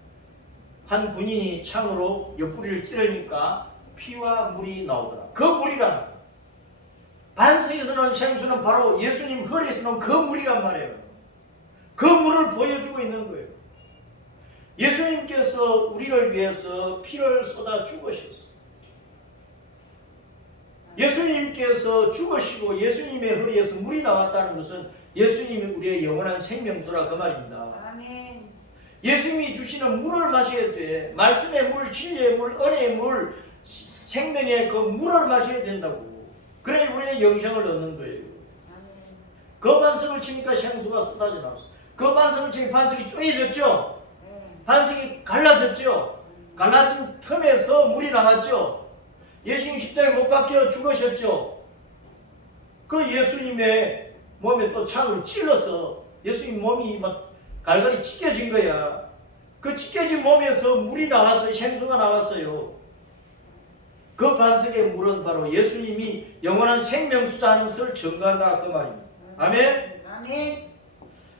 한 군인이 창으로 옆구리를 찌르니까 피와 물이 나오더라. 그 물이란 반석에서 나온 생수는 바로 예수님 허리에서 나온 그 물이란 말이에요. 그 물을 보여주고 있는 거예요. 예수님께서 우리를 위해서 피를 쏟아 죽으셨어요. 예수님께서 죽으시고 예수님의 허리에서 물이 나왔다는 것은 예수님이 우리의 영원한 생명수라 그 말입니다. 아멘. 예수님이 주시는 물을 마셔야 돼. 말씀의 물, 진리의 물, 은혜의 물, 생명의 그 물을 마셔야 된다고. 그래 우리의 영생을 얻는 거예요. 그 반석을 치니까 생수가 쏟아져 나왔어. 그 반석을 치니까 반석이 쪼개졌죠. 반석이 갈라졌죠. 갈라진 틈에서 물이 나왔죠. 예수님 십자가에 못 박혀 죽으셨죠. 그 예수님의 몸에 또 창으로 찔러서 예수님 몸이 막 갈갈이 찢겨진 거야. 그 찢겨진 몸에서 물이 나왔어요. 생수가 나왔어요. 그 반석의 물은 바로 예수님이 영원한 생명수다 하는 것을 증거한다 그 말입니다. 아멘. 아멘.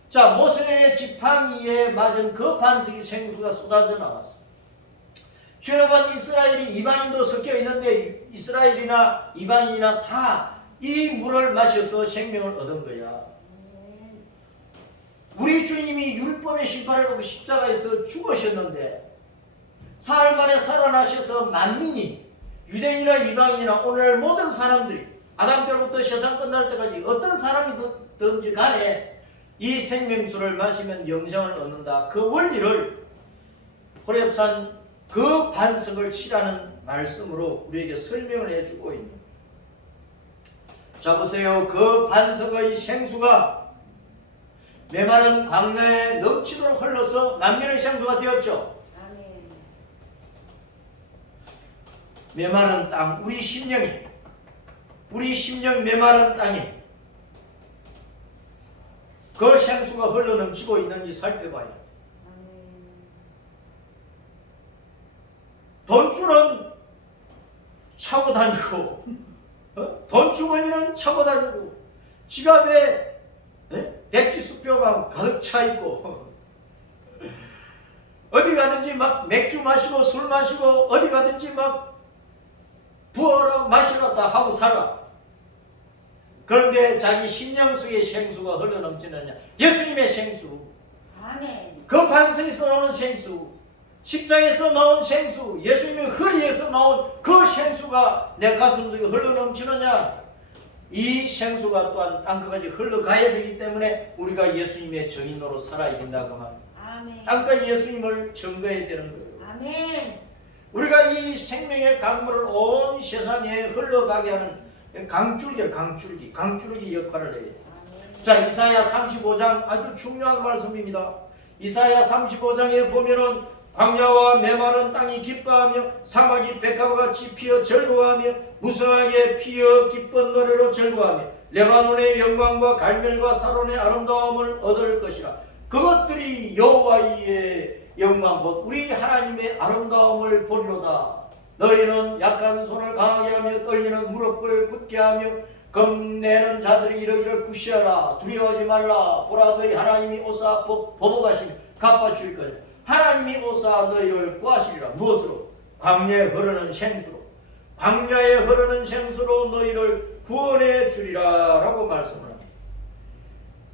자, 모세의 지팡이에 맞은 그 반석이 생수가 쏟아져 나왔어. 주여반 이스라엘이 이방인도 섞여 있는데 이스라엘이나 이방인이나 다 이 물을 마셔서 생명을 얻은 거야. 우리 주님이 율법의 심판을 받고 십자가에서 죽으셨는데 사흘 만에 살아나셔서 만민이 유대인이나 이방인이나 오늘 모든 사람들이 아담 때부터 세상 끝날 때까지 어떤 사람이든지 간에 이 생명수를 마시면 영생을 얻는다. 그 원리를 호렙산 그 반석을 치라는 말씀으로 우리에게 설명을 해주고 있는 거예요. 자 보세요. 그 반석의 생수가 메마른 광야에 넘치도록 흘러서 만민의 생수가 되었죠. 아멘. 메마른 땅, 우리 심령 메마른 땅에 그 생수가 흘러 넘치고 있는지 살펴봐야 돼. 돈줄은 차고 다니고 돈주머니는 차고 다니고 지갑에 백지수표만 가득 차 있고 어디 가든지 막 맥주 마시고 술 마시고 어디 가든지 막 부어라 마시라 다 하고 살아. 그런데 자기 심령 속에 생수가 흘러넘치느냐? 예수님의 생수, 아멘. 그 반석에서 나오는 생수, 십자에서 나온 생수, 예수님의 허리에서 나온 그 생수가 내 가슴 속에 흘러넘치느냐? 이 생수가 또한 땅끝까지 흘러가야 되기 때문에 우리가 예수님의 증인으로 살아야 된다고 합니다. 아멘. 땅끝 예수님을 증거해야 되는 거예요. 아멘. 우리가 이 생명의 강물을 온 세상에 흘러가게 하는 강줄기 역할을 해요. 자, 이사야 35장 아주 중요한 말씀입니다. 이사야 35장에 보면은 광야와 메마른 땅이 기뻐하며 사막이 백합과 같이 피어 즐거워하며 무성하게 피어 기쁜 노래로 즐거워하며 레바논의 영광과 갈멜과 사론의 아름다움을 얻을 것이라. 그것들이 여호와의 영광 곧 우리 하나님의 아름다움을 보리로다. 너희는 약한 손을 강하게 하며 떨리는 무릎을 굳게 하며 겁내는 자들이 이러기를 굿시하라. 두려워하지 말라. 보라 너희 하나님이 오사 보복하시며 갚아주실 거냐. 하나님이 오사 너희를 구하시리라. 무엇으로? 광야에 흐르는 생수로. 광야에 흐르는 생수로 너희를 구원해 주리라 라고 말씀을 합니다.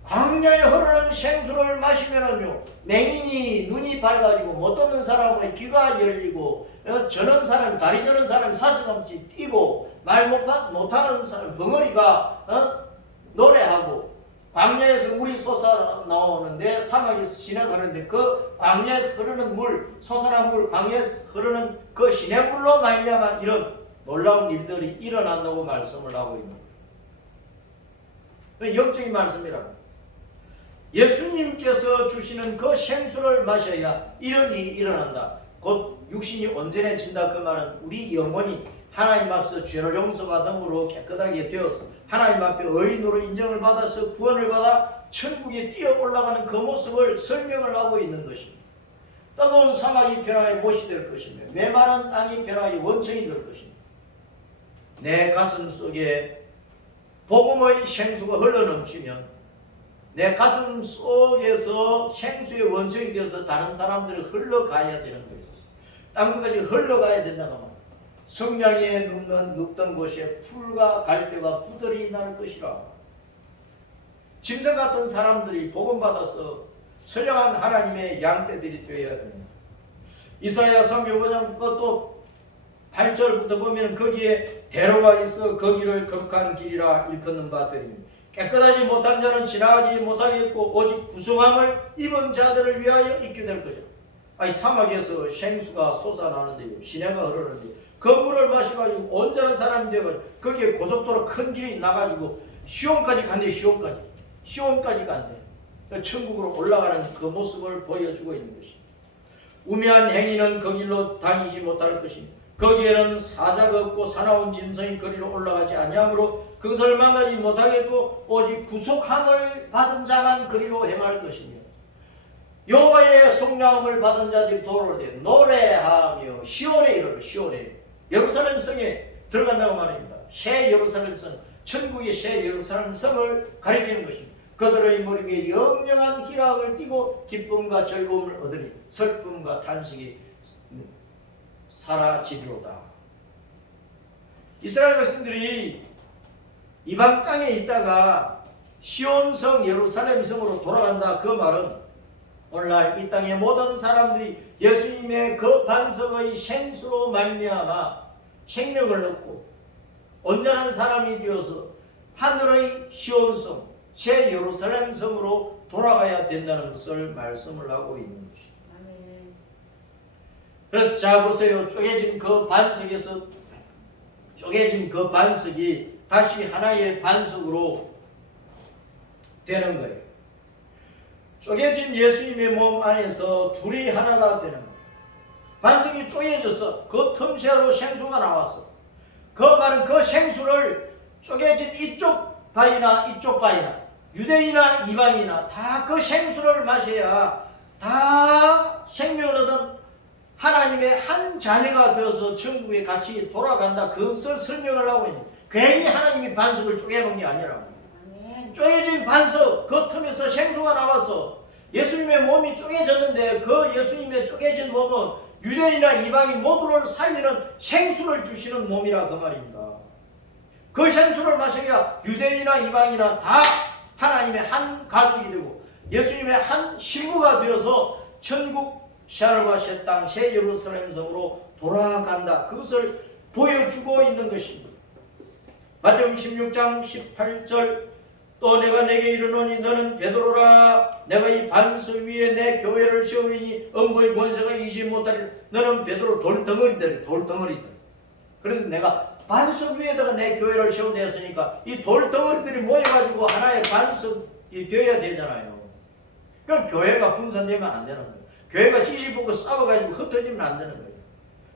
광야에 흐르는 생수를 마시면은요, 맹인이 눈이 밝아지고 못 듣는 사람의 귀가 열리고 저는 사람, 다리 저는 사람이 사슴같이 뛰고 말 못하는 사람 벙어리가 노래하고 광야에서 물이 솟아 나오는데 사막에서 지나가는데 그 광야에서 흐르는 물, 솟아난 물, 광야에서 흐르는 그 시냇물로 말미암아 이런 놀라운 일들이 일어난다고 말씀을 하고 있는 거예요. 영적인 말씀이라고. 예수님께서 주시는 그 생수를 마셔야 이런 일이 일어난다. 곧 육신이 온전해진다. 그 말은 우리 영혼이 하나님 앞에서 죄를 용서받음으로 깨끗하게 되어서 하나님 앞에 의인으로 인정을 받아서 구원을 받아 천국에 뛰어 올라가는 그 모습을 설명을 하고 있는 것입니다. 뜨거운 사막이 변화의 못이 될 것이며 메마른 땅이 변화의 원청이 될 것입니다. 내 가슴 속에 복음의 생수가 흘러넘치면 내 가슴 속에서 생수의 원천이 되어서 다른 사람들이 흘러가야 되는 거예요. 땅끝까지 흘러가야 된다는 말이에요. 성령에 눕던 곳에 풀과 갈대와 부들이 날 것이라. 짐승 같은 사람들이 복음받아서 선량한 하나님의 양떼들이 되어야 됩니다. 이사야 35장 그것도 8절부터 보면 거기에 대로가 있어 거기를 거룩한 길이라 일컫는 바들이 깨끗하지 못한 자는 지나가지 못하겠고 오직 구속함을 입은 자들을 위하여 있게 될 것이다. 아니 사막에서 생수가 솟아나는데요, 시내가 흐르는데 그 물을 마셔가지고 온전한 사람이 되어가지고 거기에 고속도로 큰 길이 나가지고 시온까지 간대. 시온까지 간대. 천국으로 올라가는 그 모습을 보여주고 있는 것입니다. 우매한 행위는 그 길로 다니지 못할 것입니다. 거기에는 사자가 없고 사나운 짐승이 거리로 올라가지 아니하므로 그것을 만나지 못하겠고 오직 구속함을 받은 자만 거리로 행할 것이며 여호와의 속량함을 받은 자들이 도로되 노래하며 시온에 이르러 시온에 예루살렘 성에 들어간다고 말입니다. 새 예루살렘 성, 천국의 새 예루살렘 성을 가리키는 것입니다. 그들의 머리 위에 영영한 희락을 띠고 기쁨과 즐거움을 얻으니 슬픔과 탄식이 사라지리로다. 이스라엘 백성들이 이방 땅에 있다가 시온성 예루살렘 성으로 돌아간다. 그 말은 오늘날 이 땅의 모든 사람들이 예수님의 그 반석의 생수로 말미암아 생명을 얻고 온전한 사람이 되어서 하늘의 시온성 새 예루살렘 성으로 돌아가야 된다는 것을 말씀을 하고 있는 것입니다. 그래서 자 보세요. 쪼개진 그 반석이 다시 하나의 반석으로 되는 거예요. 쪼개진 예수님의 몸 안에서 둘이 하나가 되는 거예요. 반석이 쪼개져서 그 틈새로 생수가 나왔어. 그 말은 그 생수를 쪼개진 이쪽 바위나 이쪽 바위나 유대인이나 이방이나 다 그 생수를 마셔야 다 생명을 얻은 하나님의 한 자녀가 되어서 천국에 같이 돌아간다. 그것을 설명을 하고 있는 거예요. 괜히 하나님이 반석을 쪼개놓은 게 아니라 쪼개진 반석 그 틈에서 생수가 나와서 예수님의 몸이 쪼개졌는데 그 예수님의 쪼개진 몸은 유대인이나 이방인 모두를 살리는 생수를 주시는 몸이라 그 말입니다. 그 생수를 마셔야 유대인이나 이방인이나 다 하나님의 한 가족이 되고 예수님의 한 신부가 되어서 천국 새하늘과 새 땅 새 예루살렘 성으로 돌아간다. 그것을 보여주고 있는 것입니다. 마태복음 16장 18절 또 내가 내게 이르노니 너는 베드로라. 내가 이 반석 위에 내 교회를 세우리니 음부의 권세가 이기지 못하리라. 너는 베드로 돌덩어리다. 그런데 내가 반석 위에다가 내 교회를 세운다 했으니까 이 돌덩어리들이 모여가지고 하나의 반석이 되어야 되잖아요. 그럼 교회가 분산되면 안 되는 거예요. 교회가 지지볶고 싸워가지고 흩어지면 안 되는 거예요.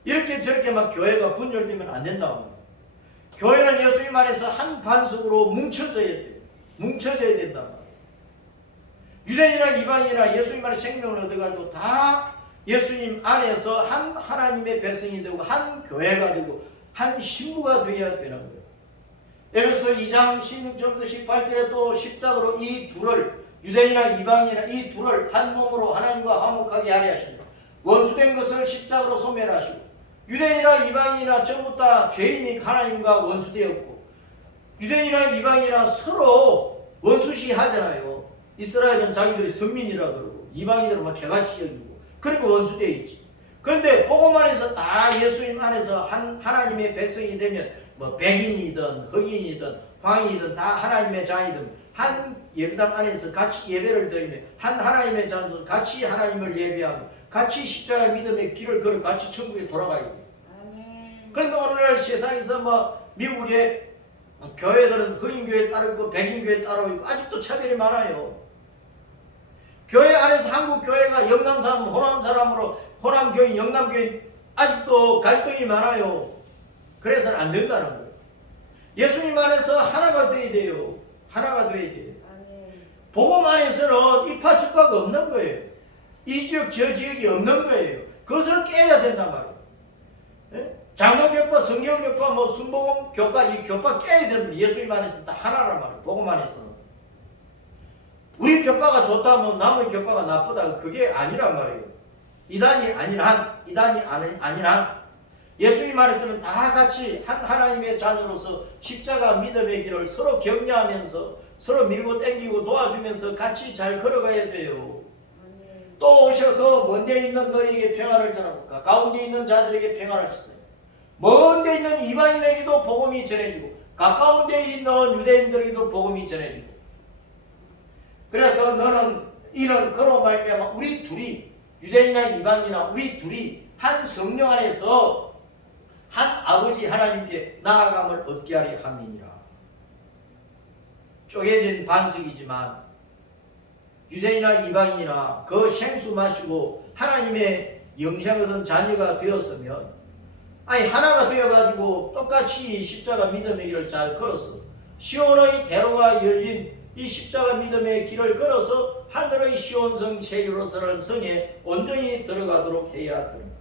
이렇게 저렇게 막 교회가 분열되면 안 된다고 합니다. 교회는 예수님 안에서 한 반석으로 뭉쳐져야 돼요. 뭉쳐져야 된단 말이에요. 유대인이나 이방인이나 예수님 안에 생명을 얻어가지고 다 예수님 안에서 한 하나님의 백성이 되고 한 교회가 되고 한 신부가 되어야 되는 거예요. 에베소 2장 16절부터 18절에 또 십자가로 이 둘을 유대인이나 이방인이나 이 둘을 한 몸으로 하나님과 화목하게 하려 하십니다. 원수된 것을 십자가로 소멸하시고 유대인이나 이방인이나 전부 다 죄인이 하나님과 원수되었고 유대인이나 이방인이나 서로 원수시 하잖아요. 이스라엘은 자기들이 선민이라 그러고 이방인들은 막 개같이 여기고 그리고 원수되어 있지. 그런데 복음 안에서 다 예수님 안에서 한 하나님의 백성이 되면 뭐 백인이든 흑인이든 황이든 다 하나님의 자이든 한 예배당 안에서 같이 예배를 드리며 한 하나님의 자녀들 같이 하나님을 예배하고 같이 십자가 믿음의 길을 걸어 같이 천국에 돌아가야 돼요. 그런데 오늘날 세상에서 뭐 미국의 교회들은 흑인교회 따르고 백인교회 따르고 있고 아직도 차별이 많아요. 교회 안에서 한국교회가 영남사람, 호남사람으로 호남교인, 영남교인 아직도 갈등이 많아요. 그래서는 안 된다는 거예요. 예수님 안에서 하나가 돼야 돼요. 하나가 돼야 돼요. 복음 안에서는 이파 저파가 없는 거예요. 이 지역 저 지역이 없는 거예요. 그것을 깨야 된단 말이에요. 예? 장로교파, 성경교파, 뭐 순복음 교파 이 교파 깨야 됩니다. 예수님 안에서 다 하나란 말이에요. 복음 안에서는. 우리 교파가 좋다면 남의 교파가 나쁘다 그게 아니란 말이에요. 이단이 아닌 한, 이단이 아닌 한 예수님 안에서는 다 같이 한 하나님의 자녀로서 십자가 믿음의 길을 서로 격려하면서 서로 밀고 땡기고 도와주면서 같이 잘 걸어가야 돼요. 또 오셔서 먼데 있는 너에게 평안을 전하고 가운데 있는 자들에게 평안을 주세요. 먼 데 있는 이방인에게도 복음이 전해지고 가까운 데 있는 유대인들에게도 복음이 전해지고. 그래서 이는 그로 말미암아 우리 둘이 유대인이나 이방인이나 우리 둘이 한 성령 안에서 한 아버지 하나님께 나아감을 얻게 하려 함이니라. 쪼개진 반석이지만 유대인이나 이방인이나 그 생수 마시고 하나님의 영생 얻은 자녀가 되었으면 하나가 되어가지고 똑같이 십자가 믿음의 길을 잘 걸어서 시온의 대로가 열린 이 십자가 믿음의 길을 걸어서 하늘의 시온성 제1호사람 성에 온전히 들어가도록 해야 합니다.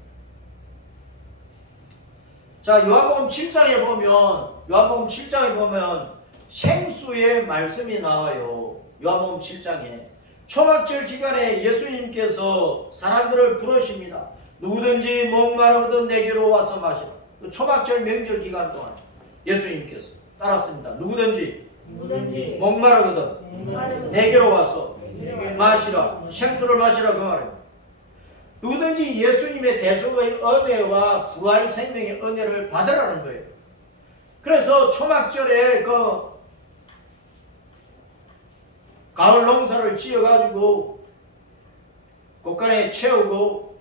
자, 요한복음 7장에 보면 생수의 말씀이 나와요. 요한복음 7장에 초막절 기간에 예수님께서 사람들을 부르십니다. 누구든지 목마르거든 내게로 와서 마시라. 초막절 명절 기간 동안 예수님께서 따랐습니다. 누구든지 목마르거든 내게로 와서 마시라. 생수를 마시라 그 말이에요. 누구든지 예수님의 대속의 은혜와 부활 생명의 은혜를 받으라는 거예요. 그래서 초막절에 그 가을 농사를 지어가지고 곳간에 채우고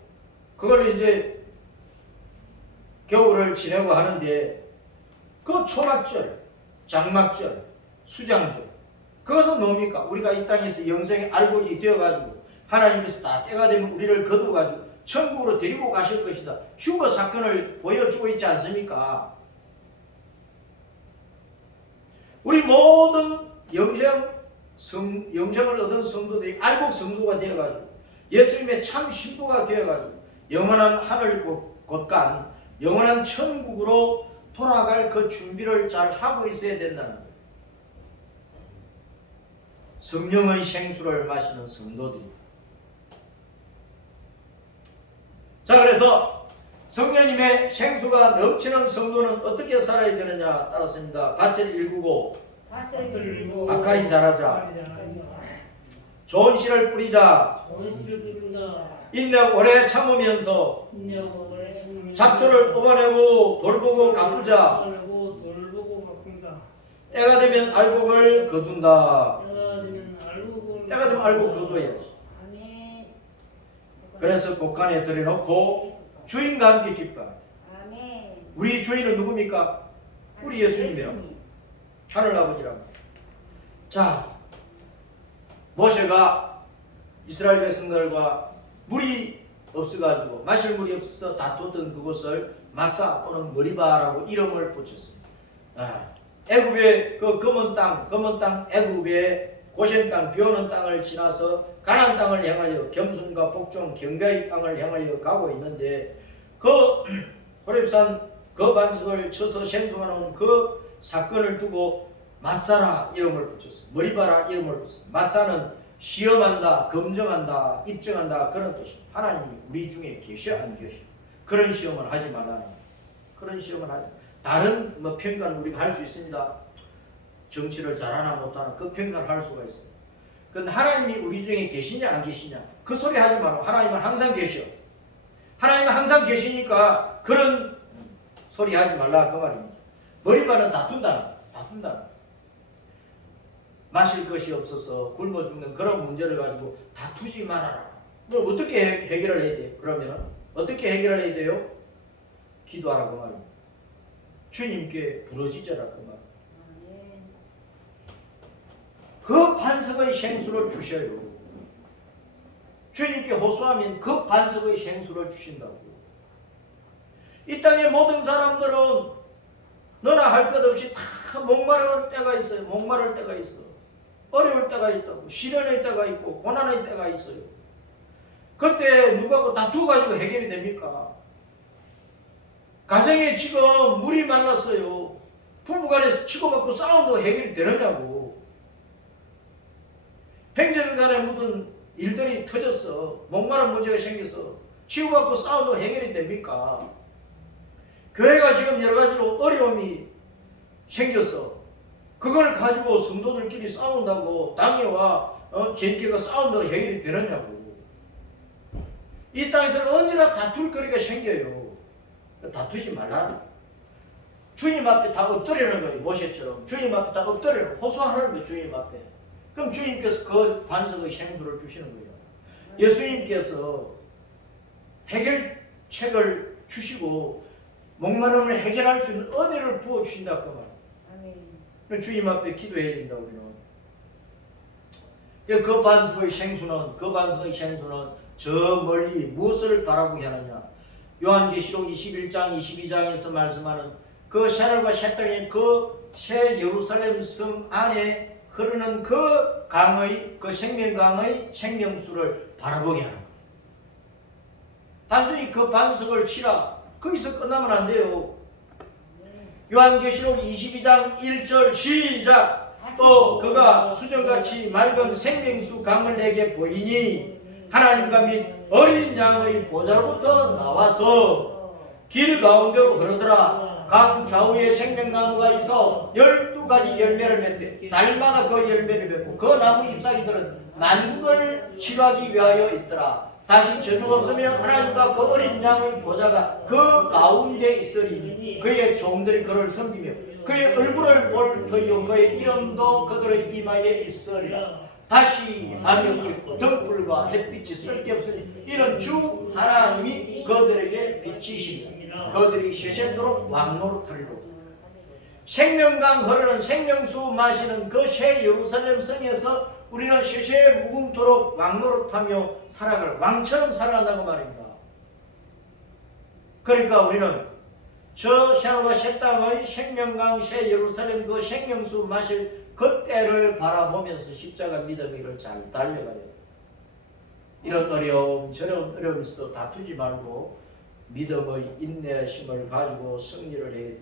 그걸 이제 겨울을 지내고 하는데 그 초막절, 장막절, 수장절 그것은 뭡니까? 우리가 이 땅에서 영생의 알곡이 되어가지고 하나님께서 다 때가 되면 우리를 거두어가지고 천국으로 데리고 가실 것이다. 휴거 사건을 보여주고 있지 않습니까? 우리 모든 영생을 얻은 성도들이 알곡 성도가 되어가지고 예수님의 참 신부가 되어가지고 영원한 하늘 곳간 영원한 천국으로 돌아갈 그 준비를 잘 하고 있어야 된다는 거예요. 성령의 생수를 마시는 성도들이. 자, 그래서 성령님의 생수가 넘치는 성도는 어떻게 살아야 되느냐 따랐습니다. 밭을 일구고 박하리 자라자, 좋은 씨를 뿌리자, 인내하고 오래 참으면서 잡초를 뽑아내고 돌보고 가꾸자, 때가 되면 알곡을 거둔다. 때가 되면 알곡 거둬야지. 그래서 곳간에 들여놓고 주인과 함께 기뻐. 우리 주인은 누굽니까? 우리 예수님이라. 하늘아버지라고. 자, 모세가 이스라엘 백성들과 물이 없어가지고 마실 물이 없어서 다투었던 그곳을 마사 또는 머리바라고 이름을 붙였습니다. 애굽의 그 검은 땅 애굽의 고센 땅, 비오는 땅을 지나서 가나안 땅을 향하여 겸손과 복종, 경배의 땅을 향하여 가고 있는데 그 호렙산 그 반석을 쳐서 생성하는 그 사건을 두고 마사라 이름을 붙였습니다. 머리바라 이름을 붙였습니다. 마사는 시험한다, 검증한다, 입증한다 그런 뜻입니다. 하나님이 우리 중에 계셔 안 계셔? 그런 시험을 하지 말라는 그런 시험을 하지. 다른 평가는 우리가 할 수 있습니다. 정치를 잘하나 못하나 그 평가를 할 수가 있어요. 그런데 하나님이 우리 중에 계시냐 안 계시냐 그 소리 하지 말고 하나님은 항상 계셔. 하나님은 항상 계시니까 그런 소리 하지 말라 그 말입니다. 머리바는 다툰다. 마실 것이 없어서 굶어 죽는 그런 문제를 가지고 다투지 말아라. 그럼 어떻게 해결을 해야 돼요? 그러면 어떻게 해결을 해야 돼요? 기도하라 그 말입니다. 주님께 부르짖어라 그 말입니다. 그 반석의 생수를 주셔요. 주님께 호소하면 그 반석의 생수를 주신다고. 이 땅의 모든 사람들은 너나 할 것 없이 다 목마를 때가 있어요. 목마를 때가 있어. 어려울 때가 있다고. 시련의 때가 있고 고난의 때가 있어요. 그때 누구하고 다투가지고 해결이 됩니까? 가정에 지금 물이 말랐어요. 부부간에서 치고받고 싸움도 해결이 되느냐고. 행정간에 모든 일들이 터졌어. 목마른 문제가 생겨서 치고받고 싸움도 해결이 됩니까? 교회가 지금 여러 가지로 어려움이 생겼어. 그걸 가지고 성도들끼리 싸운다고 당회와 제일교회가 싸운다고 해결이 되느냐고. 이 땅에서는 언제나 다툴 거리가 생겨요. 다투지 말라. 주님 앞에 다 엎드리는 거예요. 모세처럼 주님 앞에 다 엎드리는 호소하는 거예요. 주님 앞에. 그럼 주님께서 그 반석의 생수를 주시는 거예요. 예수님께서 해결책을 주시고 목마름을 해결할 수 있는 은혜를 부어주신다 그 말. 주님 앞에 기도해야 된다 우리는. 그 반석의 생수는 저 멀리 무엇을 바라보게 하느냐. 요한계시록 21장 22장에서 말씀하는 그 새하늘과 새 땅의 그 새 예루살렘 성 안에 흐르는 그 강의, 그 생명강의 생명수를 바라보게 하는 거예요. 단순히 그 반석을 치라 거기서 끝나면 안 돼요. 요한계시록 22장 1절 시작. 또 그가 수정같이 맑은 생명수 강을 내게 보이니 하나님과 및 어린 양의 보좌로부터 나와서 길 가운데로 흐르더라. 강 좌우에 생명나무가 있어 12가지 열매를 맺되 달마다 그 열매를 맺고 그 나무 잎사귀들은 만국을 치료하기 위하여 있더라. 다시 저주가 없으며 하나님과 그 어린 양의 보좌가 그 가운데 있으리니 그의 종들이 그를 섬기며 그의 얼굴을 볼 터이요 그의 이름도 그들의 이마에 있으리라. 다시 밤이 없겠고 등불과 햇빛이 쓸 게 없으니 이런 주 하나님이 그들에게 비치시니 그들이 세세토록 왕노릇하리로. 생명강 흐르는 생명수 마시는 그 새 예루살렘 성에서 우리는 세세 무궁토록 왕노릇하며 살아갈 왕처럼 살아간다고 말입니다. 그러니까 우리는 저 새하늘과 새 땅의 생명강 새 예루살렘 그 생명수 마실 그 때를 바라보면서 십자가 믿음의 길을 잘 달려가야 돼요. 이런 어려움 저런 어려움에서도 다투지 말고 믿음의 인내심을 가지고 승리를 해야 돼요.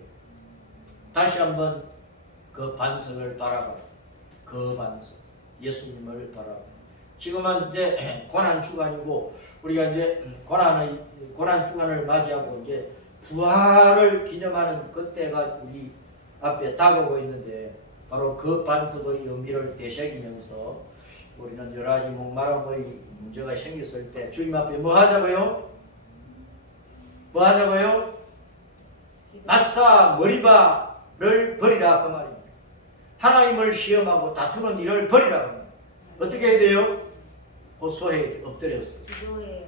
다시 한번 그 반석을 바라봐요. 그 반석 예수님을 바라봐요. 지금은 이제 고난 주간이고 우리가 이제 고난 주간을 맞이하고 이제 부활을 기념하는 그때가 우리 앞에 다가오고 있는데 바로 그 반석의 의미를 되새기면서 우리는 여러 가지 목마름의 문제가 생겼을 때 주님 앞에 뭐 하자고요? 뭐 하자고요? 마사 머리바를 버리라 그 말입니다. 하나님을 시험하고 다투는 일을 버리라 그 말입니다. 어떻게 해야 돼요? 호소해 엎드려서.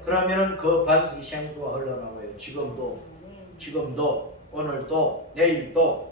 그러면은 그 반석이 생수가 흘러나와요. 지금도 오늘도 내일도